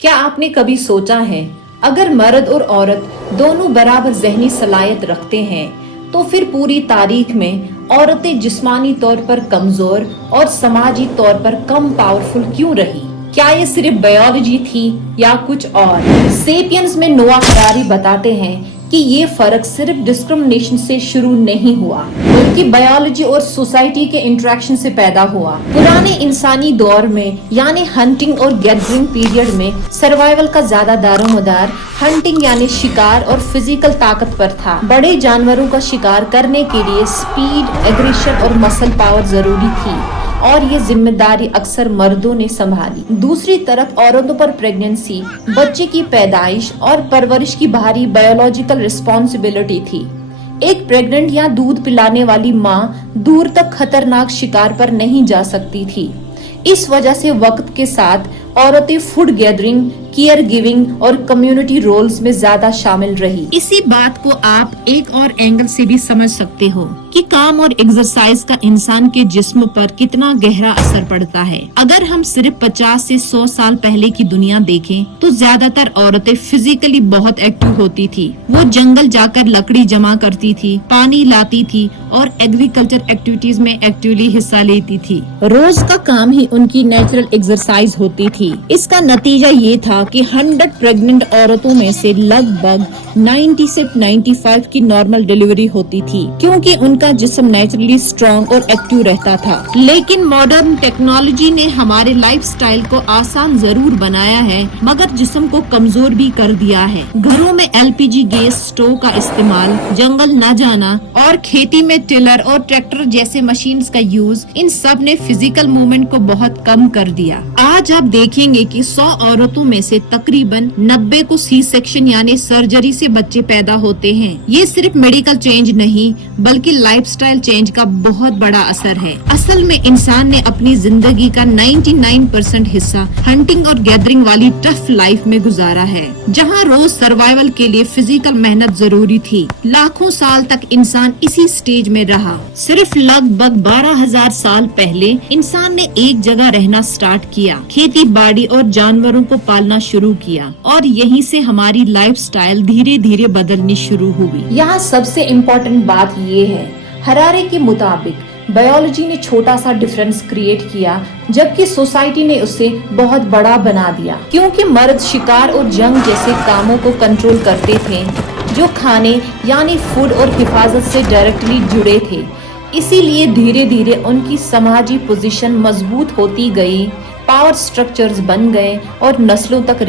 क्या आपने कभी सोचा है, अगर मर्द और औरत दोनों बराबर ज़हनी सलाहियत रखते हैं तो फिर पूरी तारीख में औरतें जिस्मानी तौर पर कमजोर और समाजी तौर पर कम पावरफुल क्यों रही? क्या ये सिर्फ बायोलॉजी थी या कुछ और? सेपियंस में नोआ हरारी बताते हैं कि ये फर्क सिर्फ डिस्क्रिमिनेशन से शुरू नहीं हुआ, बल्कि बायोलॉजी और सोसाइटी के इंटरेक्शन से पैदा हुआ। पुराने इंसानी दौर में यानी हंटिंग और गैदरिंग पीरियड में सर्वाइवल का ज्यादा दारोमदार हंटिंग यानी शिकार और फिजिकल ताकत पर था। बड़े जानवरों का शिकार करने के लिए स्पीड, एग्रेशन और मसल पावर जरूरी थी और ये जिम्मेदारी अक्सर मर्दों ने संभाली। दूसरी तरफ औरतों पर प्रेगनेंसी, बच्चे की पैदाइश और परवरिश की भारी बायोलॉजिकल रिस्पॉन्सिबिलिटी थी। एक प्रेग्नेंट या दूध पिलाने वाली माँ दूर तक खतरनाक शिकार पर नहीं जा सकती थी। इस वजह से वक्त के साथ औरतें फूड गैदरिंग, केयर गिविंग और कम्युनिटी रोल्स में ज्यादा शामिल रही। इसी बात को आप एक और एंगल से भी समझ सकते हो कि काम और एक्सरसाइज का इंसान के जिस्म पर कितना गहरा असर पड़ता है। अगर हम सिर्फ 50 से 100 साल पहले की दुनिया देखें तो ज्यादातर औरतें फिजिकली बहुत एक्टिव होती थी। वो जंगल जाकर लकड़ी जमा करती थी, पानी लाती थी और एग्रीकल्चर एक्टिविटीज में एक्टिवली हिस्सा लेती थी। रोज का काम ही उनकी नेचुरल एक्सरसाइज होती थी। इसका नतीजा ये था कि 100 प्रेग्नेंट औरतों में से लगभग 90 से 95 की नॉर्मल डिलीवरी होती थी, क्योंकि उनका जिस्म नेचुरली स्ट्रॉन्ग और एक्टिव रहता था। लेकिन मॉडर्न टेक्नोलॉजी ने हमारे लाइफस्टाइल को आसान जरूर बनाया है, मगर जिस्म को कमजोर भी कर दिया है। घरों में LPG गैस स्टोव का इस्तेमाल, जंगल न जाना और खेती में टिलर और ट्रैक्टर जैसे मशीन्स का यूज, इन सब ने फिजिकल मूवमेंट को बहुत कम कर दिया। आज आप देखेंगे कि 100 औरतों में से तकरीबन 90 को सी सेक्शन यानी सर्जरी से बच्चे पैदा होते हैं। ये सिर्फ मेडिकल चेंज नहीं बल्कि लाइफस्टाइल चेंज का बहुत बड़ा असर है। असल में इंसान ने अपनी जिंदगी का 99% हिस्सा हंटिंग और गैदरिंग वाली टफ लाइफ में गुजारा है, जहाँ रोज सर्वाइवल के लिए फिजिकल मेहनत जरूरी थी। लाखों साल तक इंसान इसी स्टेज में रहा। सिर्फ लगभग 12,000 साल पहले इंसान ने एक जगह रहना स्टार्ट किया, खेती बाड़ी और जानवरों को पालना शुरू किया और यहीं से हमारी लाइफस्टाइल धीरे धीरे बदलनी शुरू हुई। यहाँ सबसे इम्पोर्टेंट बात ये है, हरारे के मुताबिक बायोलॉजी ने छोटा सा डिफरेंस क्रिएट किया, जबकि सोसाइटी ने उसे बहुत बड़ा बना दिया, क्योंकि मर्द शिकार और जंग जैसे कामों को कंट्रोल करते थे जो खाने यानी फूड और हिफाजत से डायरेक्टली जुड़े थे। इसीलिए धीरे धीरे उनकी समाजी पोजीशन मजबूत होती गई, पावर स्ट्रक्चर्स बन गए और नस्लों तक